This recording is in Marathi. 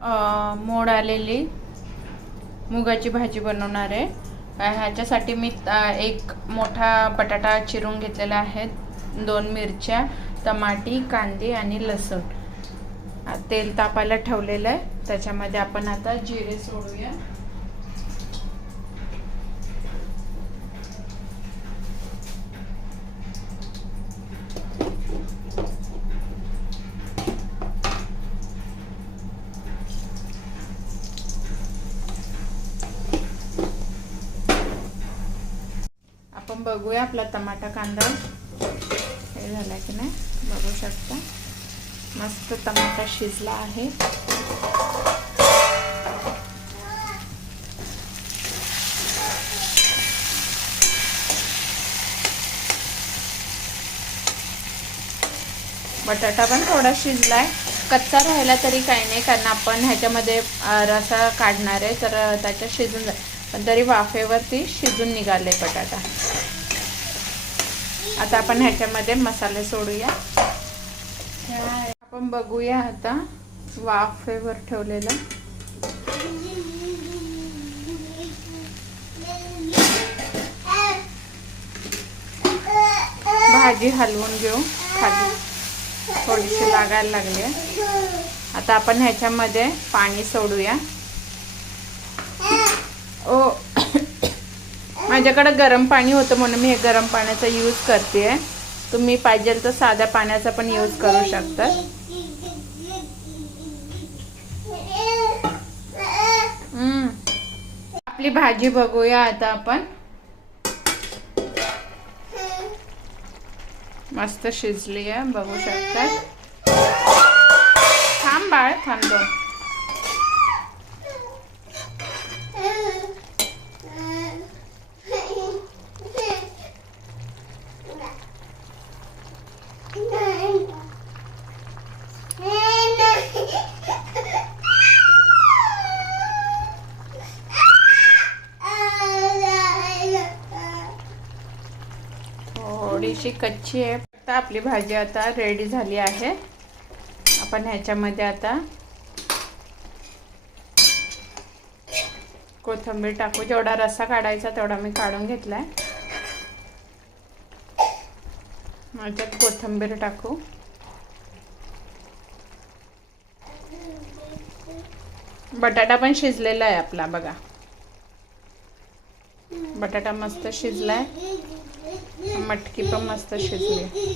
मोड आलेली मुगाची भाजी बनवणार आहे। ह्याच्यासाठी मी एक मोठा बटाटा चिरून घेतलेला आहे, 2 मिरच्या, टमाटी, कांदे आणि लसूण। तेल तापायला ठेवलेलं आहे, त्याच्यामध्ये आपण आता जिरे सोडूया। आपण बघूया आपला टमाटा कांदा हे झाला की नाही, बघू शकता मस्त टमाटा शिजला आहे। बटाटा पण थोडा शिजलाय, कच्चा राहिला तरी काही नाही, कारण आपण ह्याच्यामध्ये रसा काढणार आहे, तर त्याच्या शिजून जाईल, पण तरी वाफेवरती शिजून निघाले बटाटा। आता आपण ह्याच्यामध्ये मसाले सोडूया। आपण बघूया आता वाफेवर ठेवलेलं भाजी हलवून घेऊ, खाली थोडीशी लागायला लागली। आता आपण ह्याच्यामध्ये पाणी सोडूया। ओ माझ्याकडे गरम पाणी होतं म्हणून मी हे गरम पाण्याचा यूज करते, तुम्ही पाहिजे तर साध्या पाण्याचा पण यूज करू शकता। आपली भाजी बघूया आता आपण, मस्त शिजली आहे, बघू शकता। थांब बाळ, थांब। थोडीशी कच्ची आहे, आता आपली भाजी आता रेडी झाली आहे। आपण ह्याच्यामध्ये आता कोथिंबीर टाकू, जेवढा रस्सा काढायचा तेवढा मी काढून घेतलाय। ह्याच्यात कोथिंबीर टाकू, बटाटा पण शिजलेला आहे आपला, बघा बटाटा मस्त शिजलाय, मटकी पण मस्त शिजली।